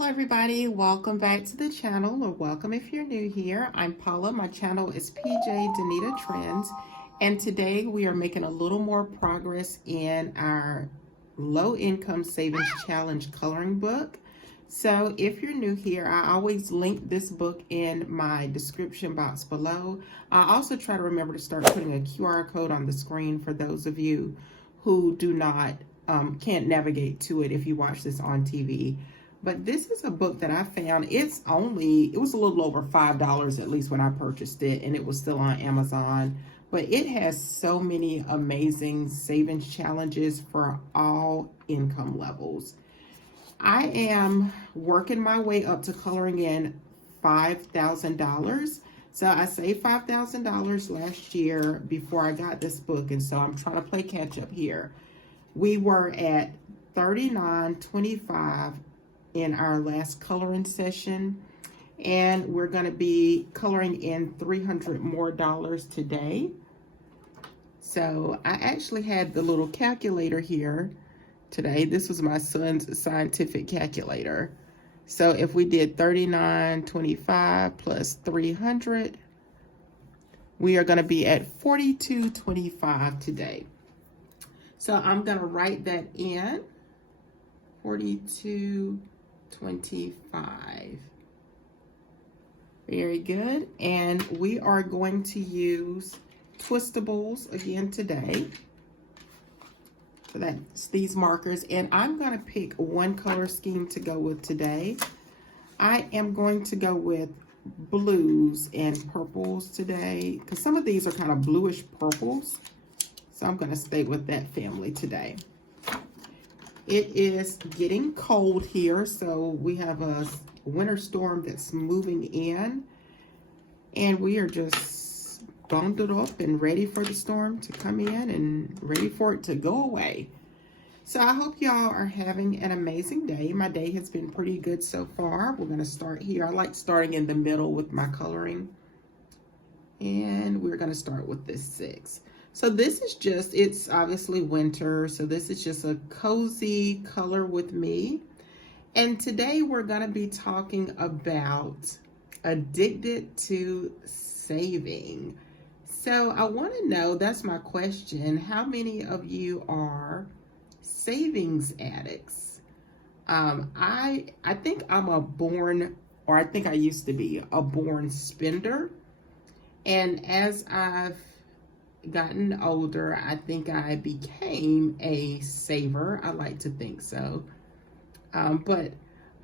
Hello everybody, welcome back to the channel, or welcome if you're new here. I'm Paula, my channel is PJ Danita Trends, and today we are making a little more progress in our low income savings challenge coloring book. So if you're new here, I always link this book in my description box below. I also try to remember to start putting a QR code on the screen for those of you who do not can't navigate to it if you watch this on TV. But this is a book that I found. It was a little over $5 at least when I purchased it, and it was still on Amazon. But it has so many amazing savings challenges for all income levels. I am working my way up to coloring in $5,000. So I saved $5,000 last year before I got this book, and so I'm trying to play catch up here. We were at $39.25 in our last coloring session, and we're going to be coloring in $300 more today. So I actually had the little calculator here today. This was my son's scientific calculator. So if we did $39.25 plus 300, we are going to be at $42.25 today. So I'm going to write that in, $42.25. Very good. And we are going to use Twistables again today. So that's these markers. And I'm going to pick one color scheme to go with today. I am going to go with blues and purples today, because some of these are kind of bluish purples. So I'm going to stay with that family today. It is getting cold here, so we have a winter storm that's moving in, and we are just bundled up and ready for the storm to come in and ready for it to go away. So I hope y'all are having an amazing day. My day has been pretty good so far. We're going to start here. I like starting in the middle with my coloring, and we're going to start with this 6. So this is just, it's obviously winter, so this is just a cozy color with me. And today we're going to be talking about addicted to saving. So I want to know, that's my question, how many of you are savings addicts? I think I'm a born, or I think I used to be a born spender. And as I've gotten older, I think I became a saver. I like to think so. But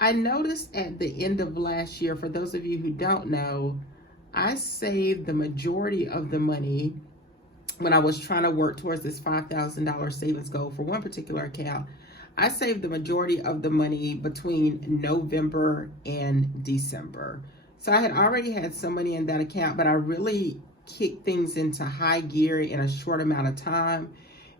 I noticed at the end of last year, for those of you who don't know, I saved the majority of the money when I was trying to work towards this $5,000 savings goal for one particular account. I saved the majority of the money between November and December. So I had already had some money in that account, but I really kick things into high gear in a short amount of time.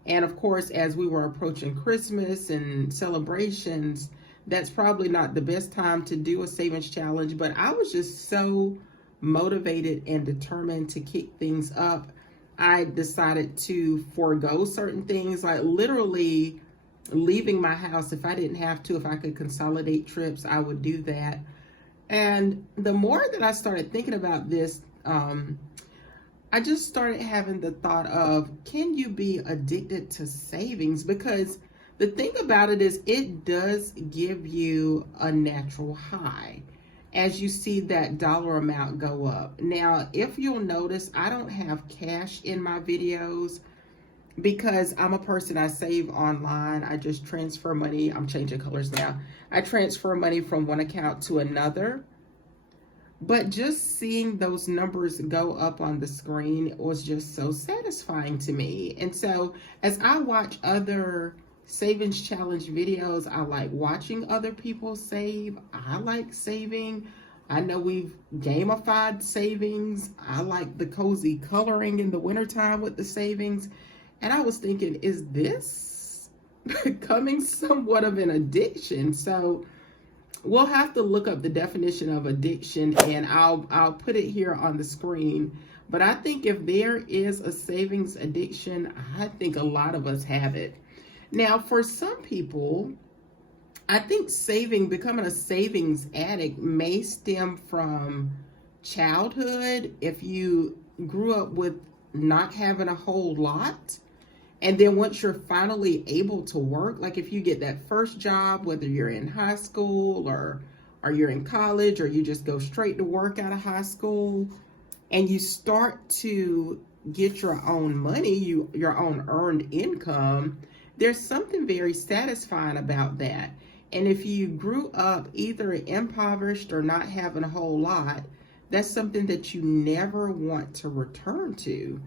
And of course, as we were approaching Christmas and celebrations, that's probably not the best time to do a savings challenge, but I was just so motivated and determined to kick things up. I decided to forego certain things, like literally leaving my house. If I didn't have to, if I could consolidate trips, I would do that. And the more that I started thinking about this, I just started having the thought of, can you be addicted to savings? Because the thing about it is, it does give you a natural high as you see that dollar amount go up. Now, if you'll notice, I don't have cash in my videos because I'm a person, I save online. I just transfer money. I'm changing colors now. I transfer money from one account to another. But just seeing those numbers go up on the screen was just so satisfying to me. And so as I watch other savings challenge videos, I like watching other people save. I like saving. I know we've gamified savings. I like the cozy coloring in the wintertime with the savings. And I was thinking, is this becoming somewhat of an addiction? So we'll have to look up the definition of addiction, and I'll put it here on the screen. But I think if there is a savings addiction, I think a lot of us have it. Now, for some people, I think becoming a savings addict may stem from childhood. If you grew up with not having a whole lot, and then once you're finally able to work, like if you get that first job, whether you're in high school or you're in college, or you just go straight to work out of high school, and you start to get your own money, your own earned income, there's something very satisfying about that. And if you grew up either impoverished or not having a whole lot, that's something that you never want to return to.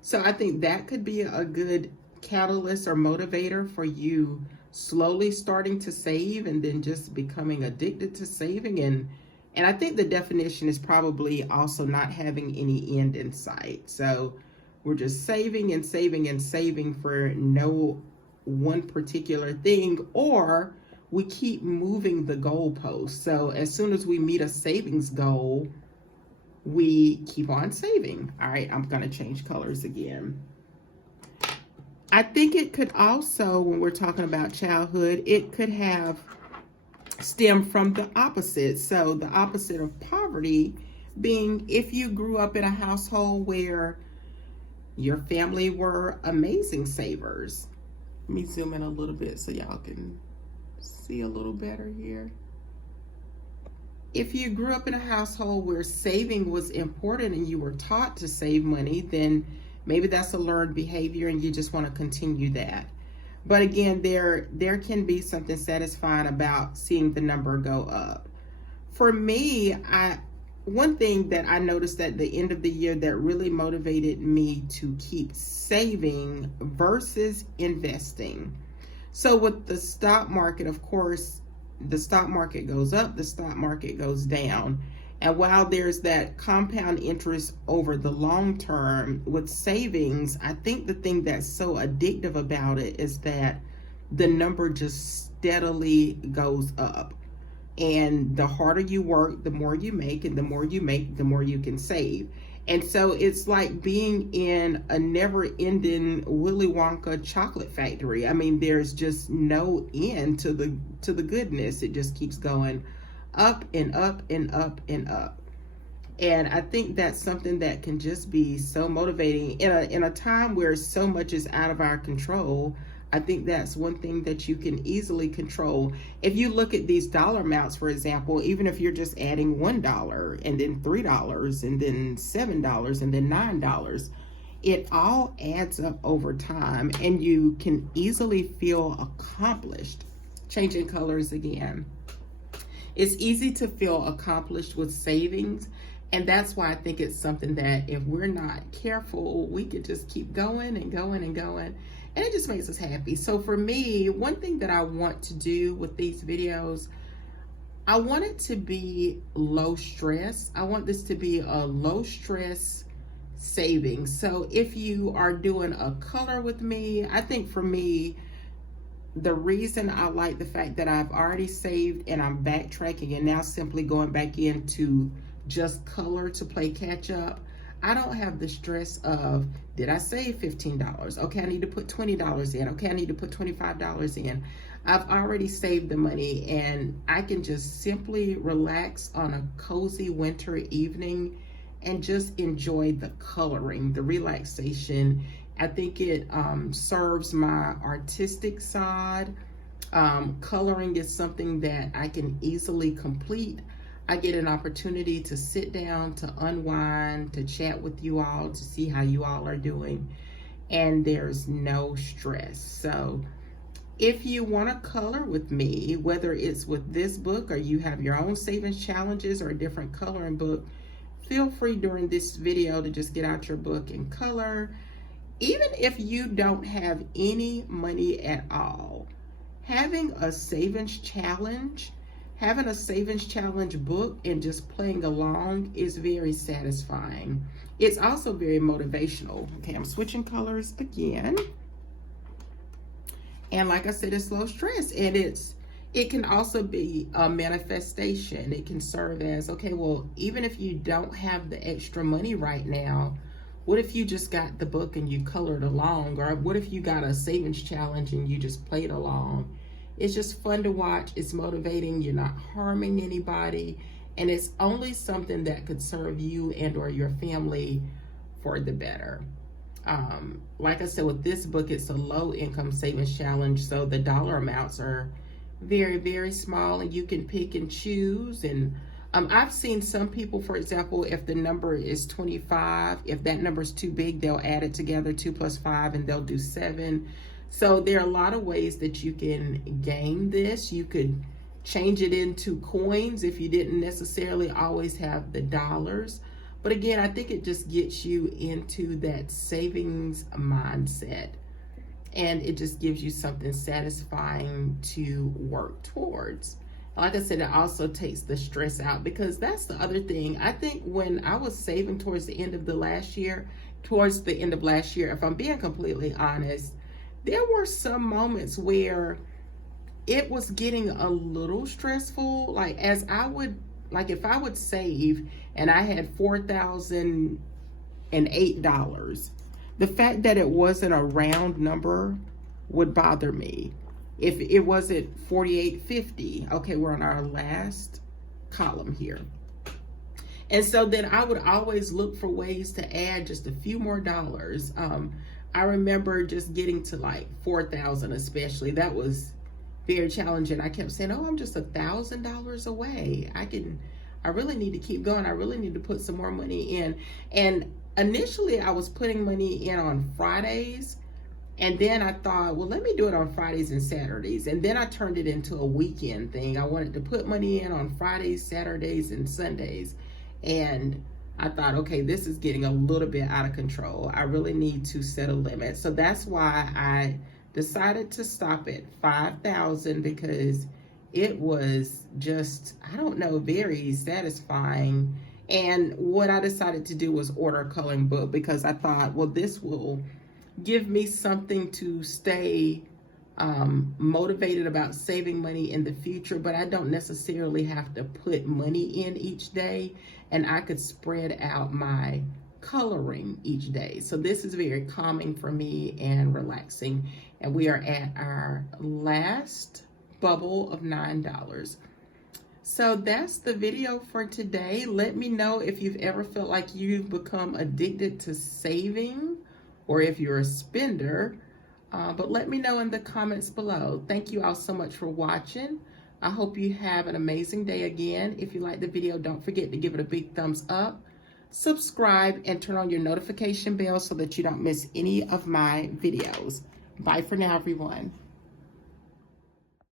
So I think that could be a good catalyst or motivator for you slowly starting to save and then just becoming addicted to saving. And I think the definition is probably also not having any end in sight. So we're just saving and saving and saving for no one particular thing, or we keep moving the goalpost. So as soon as we meet a savings goal, we keep on saving. All right, I'm going to change colors again. I think it could also, when we're talking about childhood, it could have stem from the opposite. So the opposite of poverty being if you grew up in a household where your family were amazing savers. Let me zoom in a little bit so y'all can see a little better here. If you grew up in a household where saving was important and you were taught to save money, then maybe that's a learned behavior and you just want to continue that. But again, there can be something satisfying about seeing the number go up. For me, one thing that I noticed at the end of the year that really motivated me to keep saving versus investing. So with the stock market, of course, the stock market goes up, the stock market goes down. And while there's that compound interest over the long term, with savings, I think the thing that's so addictive about it is that the number just steadily goes up. And the harder you work, the more you make, and the more you make, the more you can save. And so it's like being in a never-ending Willy Wonka chocolate factory. I mean, there's just no end to the goodness. It just keeps going up and up and up and up. And I think that's something that can just be so motivating in a time where so much is out of our control. I think that's one thing that you can easily control. If you look at these dollar amounts, for example, even if you're just adding $1 and then $3 and then $7 and then $9, it all adds up over time and you can easily feel accomplished. Changing colors again. It's easy to feel accomplished with savings. And that's why I think it's something that if we're not careful, we could just keep going and going and going. And it just makes us happy. So for me, one thing that I want to do with these videos, I want it to be low stress. I want this to be a low stress savings. So if you are doing a color with me, I think for me, the reason I like the fact that I've already saved and I'm backtracking and now simply going back into just color to play catch up, I don't have the stress of, did I save $15? Okay, I need to put $20 in. Okay, I need to put $25 in. I've already saved the money and I can just simply relax on a cozy winter evening and just enjoy the coloring, the relaxation. I think it serves my artistic side. Coloring is something that I can easily complete. I get an opportunity to sit down, to unwind, to chat with you all, to see how you all are doing, and there's no stress. So if you want to color with me, whether it's with this book or you have your own savings challenges or a different coloring book, feel free during this video to just get out your book and color. Even if you don't have any money at all, having a savings challenge book and just playing along is very satisfying. It's also very motivational. Okay, I'm switching colors again. And like I said, it's low stress, and it can also be a manifestation. It can serve as, okay, well, even if you don't have the extra money right now, what if you just got the book and you colored along? Or what if you got a savings challenge and you just played along? It's just fun to watch. It's motivating. You're not harming anybody. And it's only something that could serve you and or your family for the better. Like I said, with this book, it's a low income savings challenge. So the dollar amounts are very, very small, and you can pick and choose. And I've seen some people, for example, if the number is 25, if that number is too big, they'll add it together, 2 plus 5, and they'll do 7. So there are a lot of ways that you can game this. You could change it into coins if you didn't necessarily always have the dollars. But again, I think it just gets you into that savings mindset, and it just gives you something satisfying to work towards. Like I said, it also takes the stress out, because that's the other thing. I think when I was saving towards the end of last year, if I'm being completely honest, there were some moments where it was getting a little stressful. Like if I would save and I had $4,008, the fact that it wasn't a round number would bother me. If it wasn't 4850, okay, we're on our last column here. And so then I would always look for ways to add just a few more dollars. I remember just getting to like 4,000 especially. That was very challenging. I kept saying, oh, I'm just $1,000 away. I really need to keep going. I really need to put some more money in. And initially I was putting money in on Fridays, and then I thought, well, let me do it on Fridays and Saturdays. And then I turned it into a weekend thing. I wanted to put money in on Fridays, Saturdays, and Sundays. And I thought, okay, this is getting a little bit out of control. I really need to set a limit. So that's why I decided to stop at 5,000, because it was just, I don't know, very satisfying. And what I decided to do was order a coloring book, because I thought, well, this will give me something to stay motivated about saving money in the future, but I don't necessarily have to put money in each day, and I could spread out my coloring each day. So this is very calming for me and relaxing. And we are at our last bubble of $9. So that's the video for today. Let me know if you've ever felt like you've become addicted to saving, or if you're a spender. But let me know in the comments below. Thank you all so much for watching. I hope you have an amazing day again. If you like the video, don't forget to give it a big thumbs up, subscribe, and turn on your notification bell so that you don't miss any of my videos. Bye for now, everyone.